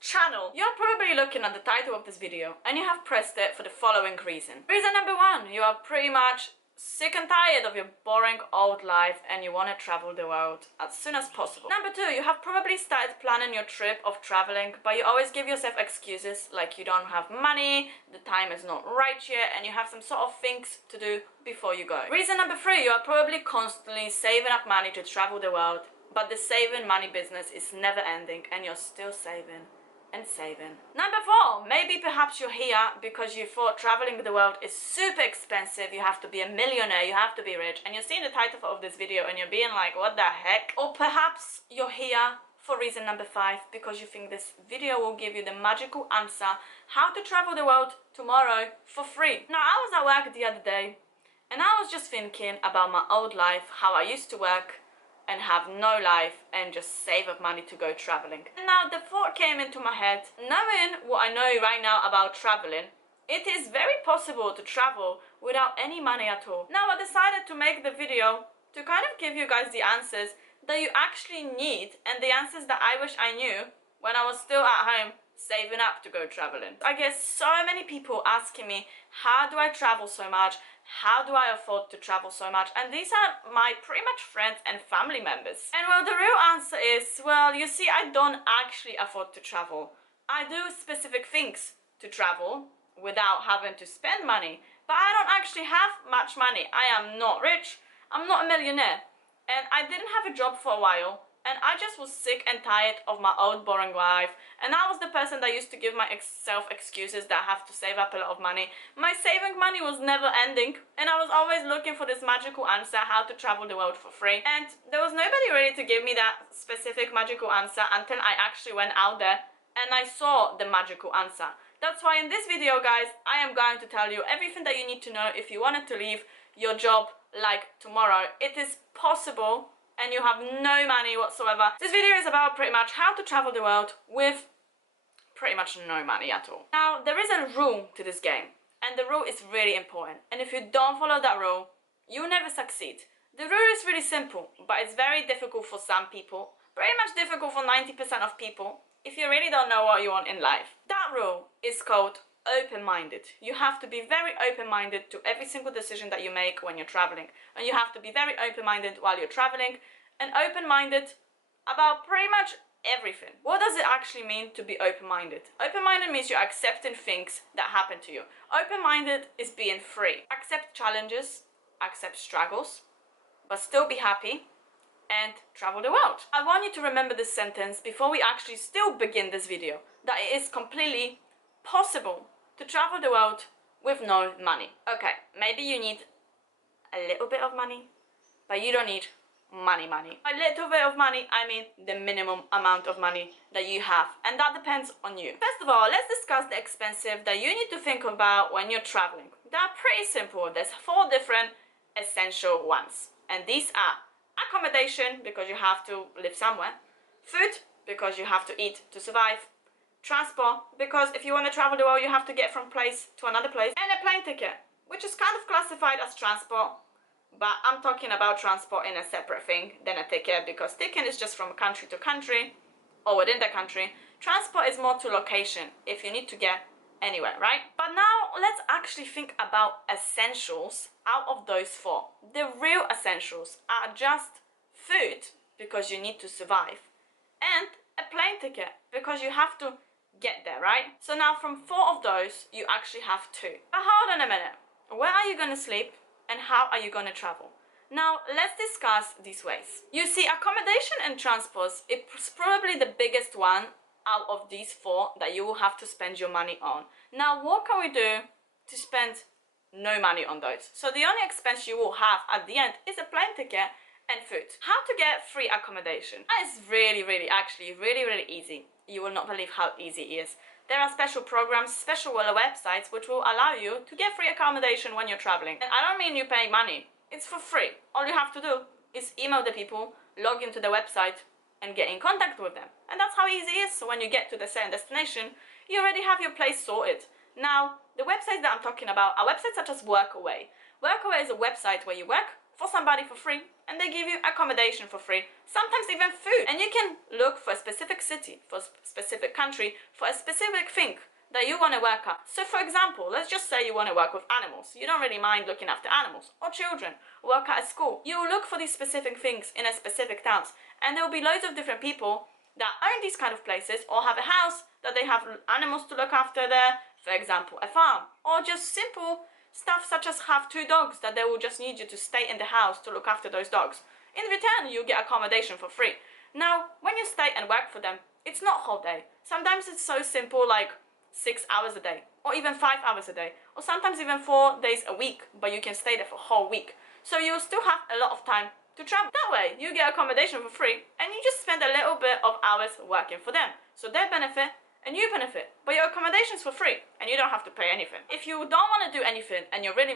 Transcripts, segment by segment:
Channel. You're probably looking at the title of this video and you have pressed it for the following reason. Reason number one, you are pretty much sick and tired of your boring old life and you want to travel the world as soon as possible. Number two, you have probably started planning your trip of traveling, but you always give yourself excuses like you don't have money, the time is not right yet, and you have some sort of things to do before you go. Reason number three, you are probably constantly saving up money to travel the world, but the saving money business is never ending and you're still saving and saving. Number four, maybe perhaps you're here because you thought traveling the world is super expensive, you have to be a millionaire, you have to be rich, and you're seeing the title of this video and you're being like, what the heck? Or perhaps you're here for reason number five because you think this video will give you the magical answer how to travel the world tomorrow for free. Now, I was at work the other day and I was just thinking about my old life, how I used to work and have no life and just save up money to go traveling. And now the thought came into my head, knowing what I know right now about traveling, it is very possible to travel without any money at all. Now I decided to make the video to kind of give you guys the answers that you actually need and the answers that I wish I knew when I was still at home saving up to go traveling. I get so many people asking me, how do I travel so much? How do I afford to travel so much? And these are my pretty much friends and family members. And well, the real answer is, well, you see, I don't actually afford to travel. I do specific things to travel without having to spend money, but I don't actually have much money. I am not rich, I'm not a millionaire, and I didn't have a job for a while. And I just was sick and tired of my old boring life. And I was the person that used to give myself excuses that I have to save up a lot of money. My saving money was never ending. And I was always looking for this magical answer how to travel the world for free. And there was nobody ready to give me that specific magical answer until I actually went out there and I saw the magical answer. That's why in this video, guys, I am going to tell you everything that you need to know if you wanted to leave your job like tomorrow. It is possible and you have no money whatsoever. This video is about pretty much how to travel the world with pretty much no money at all. Now, there is a rule to this game, and the rule is really important. And if you don't follow that rule, you'll never succeed. The rule is really simple, but it's very difficult for some people, pretty much difficult for 90% of people, if you really don't know what you want in life. That rule is called open-minded. You have to be very open-minded to every single decision that you make when you're traveling, and you have to be very open-minded while you're traveling and open-minded about pretty much everything. What does it actually mean to be open-minded? Open-minded means you're accepting things that happen to you. Open-minded is being free. Accept challenges, accept struggles, but still be happy and travel the world. I want you to remember this sentence before we actually still begin this video, that it is completely possible to travel the world with no money. Okay, maybe you need a little bit of money, but you don't need money. A little bit of money, I mean the minimum amount of money that you have, and that depends on you. First of all, let's discuss the expenses that you need to think about when you're traveling. They're pretty simple. There's 4 different essential ones, and these are accommodation, because you have to live somewhere, food, because you have to eat to survive, transport, because if you want to travel the world you have to get from place to another place, and a plane ticket, which is kind of classified as transport, but I'm talking about transport in a separate thing than a ticket, because ticket is just from country to country or within the country. Transport is more to location, if you need to get anywhere, right? But now let's actually think about essentials out of those 4. The real essentials are just food, because you need to survive, and a plane ticket, because you have to get there, right? So now from 4 of those, you actually have 2. But hold on a minute. Where are you going to sleep and how are you going to travel? Now, let's discuss these ways. You see, accommodation and transport is probably the biggest one out of these 4 that you will have to spend your money on. Now, what can we do to spend no money on those? So the only expense you will have at the end is a plane ticket and food. How to get free accommodation? That is really easy. You will not believe how easy it is. There are special programs, special websites which will allow you to get free accommodation when you're traveling. And I don't mean you pay money. It's for free. All you have to do is email the people, log into the website and get in contact with them. And that's how easy it is. So when you get to the certain destination, you already have your place sorted. Now, the websites that I'm talking about are websites such as Workaway. Workaway is a website where you work for somebody for free and they give you accommodation for free, sometimes even food. And you can look for a specific city, for a specific country, for a specific thing that you want to work at. So for example, let's just say you want to work with animals. You don't really mind looking after animals or children, work at a school. You look for these specific things in a specific towns, and there will be loads of different people that own these kind of places or have a house that they have animals to look after there, for example a farm, or just simple stuff such as have 2 dogs that they will just need you to stay in the house to look after those dogs. In return, you get accommodation for free. Now, when you stay and work for them, it's not whole day. Sometimes it's so simple like 6 hours a day, or even 5 hours a day, or sometimes even 4 days a week, but you can stay there for a whole week. So you'll still have a lot of time to travel. That way, you get accommodation for free, and you just spend a little bit of hours working for them. So they benefit, and you benefit, but your accommodation's for free, and you don't have to pay anything. If you don't want to do anything, and you're really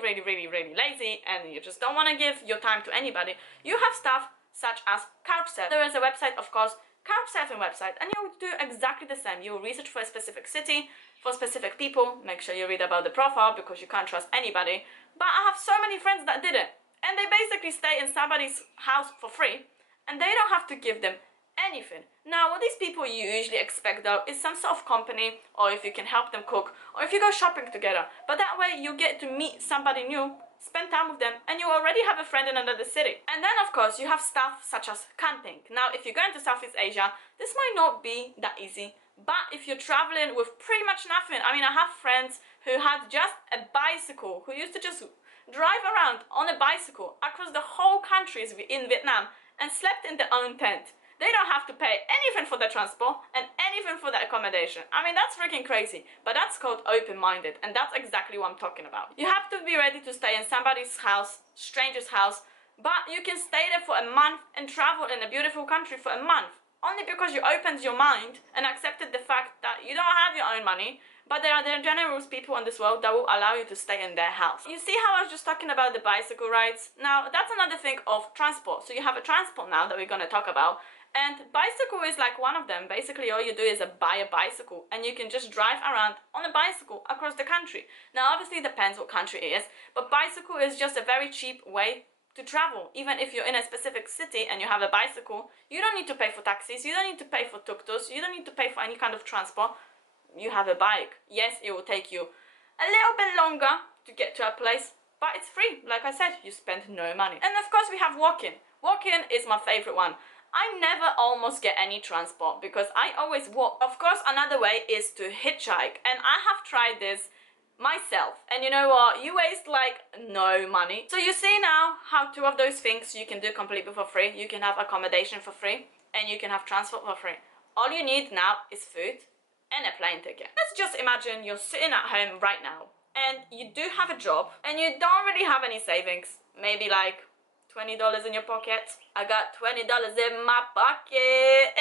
lazy, and you just don't want to give your time to anybody, you have stuff such as Couchsurfing. There is a website, of course, Couchsurfing website, and you'll do exactly the same. You will research for a specific city, for specific people, make sure you read about the profile, because you can't trust anybody. But I have so many friends that did it, and they basically stay in somebody's house for free, and they don't have to give them anything. Now, what these people usually expect though is some sort of company, or if you can help them cook, or if you go shopping together. But that way you get to meet somebody new, spend time with them, and you already have a friend in another city. And then of course you have stuff such as camping. Now, if you're going to Southeast Asia, this might not be that easy, but if you're traveling with pretty much nothing, I mean, I have friends who had just a bicycle, who used to just drive around on a bicycle across the whole countries in Vietnam and slept in their own tent. They don't have to pay anything for the transport and anything for the accommodation. I mean, that's freaking crazy, but that's called open-minded, and that's exactly what I'm talking about. You have to be ready to stay in somebody's house, stranger's house, but you can stay there for a month and travel in a beautiful country for a month, only because you opened your mind and accepted the fact that you don't have your own money, but there are generous people in this world that will allow you to stay in their house. You see how I was just talking about the bicycle rides? Now, that's another thing of transport. So you have a transport now that we're going to talk about, and bicycle is like one of them. Basically, all you do is buy a bicycle, and you can just drive around on a bicycle across the country. Now, obviously, it depends what country it is, but bicycle is just a very cheap way to travel. Even if you're in a specific city and you have a bicycle, you don't need to pay for taxis, you don't need to pay for tuk-tuks, you don't need to pay for any kind of transport. You have a bike. Yes, it will take you a little bit longer to get to a place, but it's free. Like I said, you spend no money. And of course, we have walking. Walking is my favorite one. I never almost get any transport because I always walk. Of course, another way is to hitchhike, and I have tried this myself, and you know what, you waste like no money. So you see now how 2 of those things you can do completely for free. You can have accommodation for free, and you can have transport for free. All you need now is food and a plane ticket. Let's just imagine you're sitting at home right now, and you do have a job, and you don't really have any savings, maybe like $20 in your pocket. I got $20 in my pocket.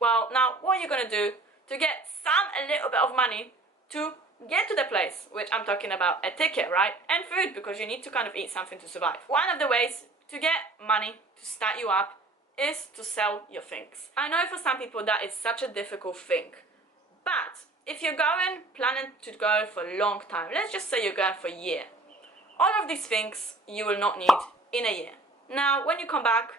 Well, now what are you gonna do to get a little bit of money to get to the place, which I'm talking about a ticket, right? And food, because you need to kind of eat something to survive. One of the ways to get money to start you up is to sell your things. I know for some people that is such a difficult thing, but if you're planning to go for a long time, let's just say you're going for a year, all of these things you will not need in a year. Now, when you come back,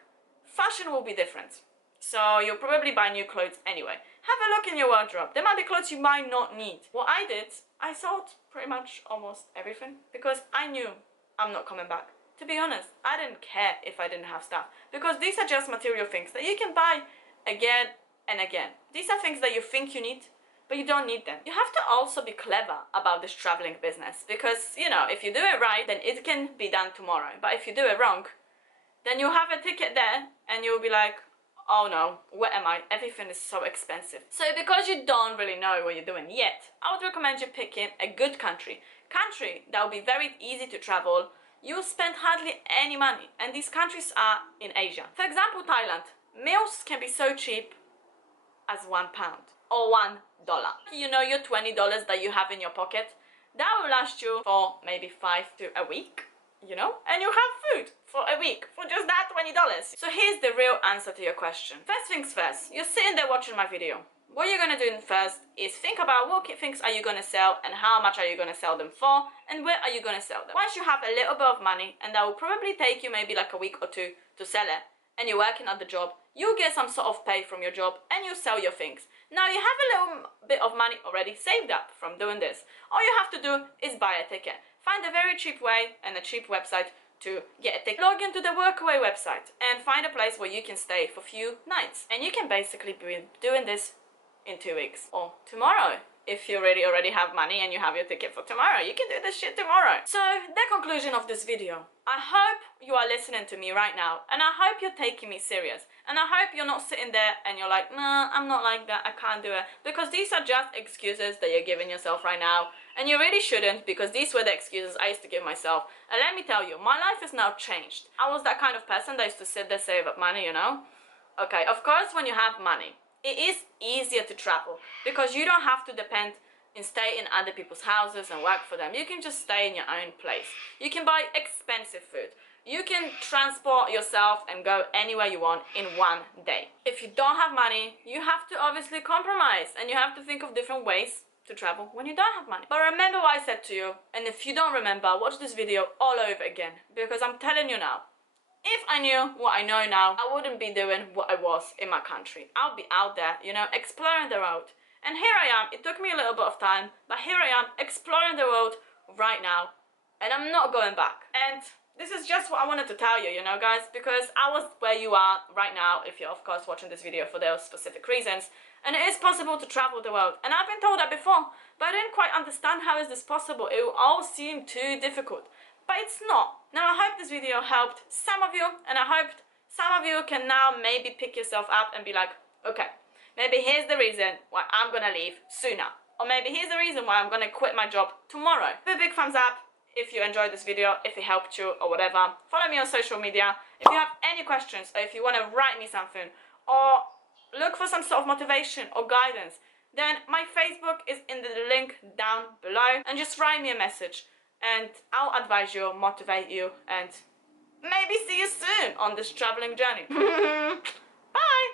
fashion will be different. So you'll probably buy new clothes anyway. Have a look in your wardrobe. There might be clothes you might not need. What I did, I sold pretty much almost everything because I knew I'm not coming back. To be honest, I didn't care if I didn't have stuff, because these are just material things that you can buy again and again. These are things that you think you need, but you don't need them. You have to also be clever about this traveling business, because, you know, if you do it right, then it can be done tomorrow. But if you do it wrong, then you'll have a ticket there and you'll be like, oh no, where am I? Everything is so expensive. So because you don't really know what you're doing yet, I would recommend you picking a good country that will be very easy to travel. You will spend hardly any money, and these countries are in Asia. For example, Thailand. Meals can be so cheap as £1 or $1. You know, your $20 that you have in your pocket, that will last you for maybe 5 to a week, you know, and you have food for a week for just that $20. So here's the real answer to your question. First things first, you're sitting there watching my video. what you're gonna do first is think about what things are you gonna sell and how much are you gonna sell them for and where are you gonna sell them. Once you have a little bit of money, and that will probably take you maybe like a week or two to sell it, and you're working at the job, you'll get some sort of pay from your job and you sell your things. Now you have a little bit of money already saved up from doing this. All you have to do is buy a ticket. Find a very cheap way and a cheap website to get a ticket. Log into the Workaway website and find a place where you can stay for a few nights. And you can basically be doing this in 2 weeks or tomorrow. If you already have money and you have your ticket for tomorrow, you can do this shit tomorrow. So the conclusion of this video, I hope you are listening to me right now, and I hope you're taking me serious, and I hope you're not sitting there and you're like, nah, I'm not like that, I can't do it, because these are just excuses that you're giving yourself right now, and you really shouldn't, because these were the excuses I used to give myself. And let me tell you, my life is now changed. I was that kind of person that used to sit there, save up money, you know. Okay, of course, when you have money, it is easier to travel because you don't have to depend and stay in other people's houses and work for them. You can just stay in your own place. You can buy expensive food. You can transport yourself and go anywhere you want in one day. If you don't have money, you have to obviously compromise and you have to think of different ways to travel when you don't have money. But remember what I said to you, and if you don't remember, watch this video all over again, because I'm telling you now, if I knew what I know now, I wouldn't be doing what I was in my country. I'll be out there, you know, exploring the road. And here I am. It took me a little bit of time, but here I am exploring the road right now. And I'm not going back. And this is just what I wanted to tell you, you know, guys, because I was where you are right now, if you're, of course, watching this video for those specific reasons. And it is possible to travel the world. And I've been told that before, but I didn't quite understand how is this possible. It all seemed too difficult. But it's not. Now I hope this video helped some of you, and I hope some of you can now maybe pick yourself up and be like, okay, maybe here's the reason why I'm gonna leave sooner. Or maybe here's the reason why I'm gonna quit my job tomorrow. Give a big thumbs up if you enjoyed this video, if it helped you or whatever. Follow me on social media. If you have any questions or if you wanna write me something or look for some sort of motivation or guidance, then my Facebook is in the link down below, and just write me a message. And I'll advise you, motivate you, and maybe see you soon on this traveling journey. Bye!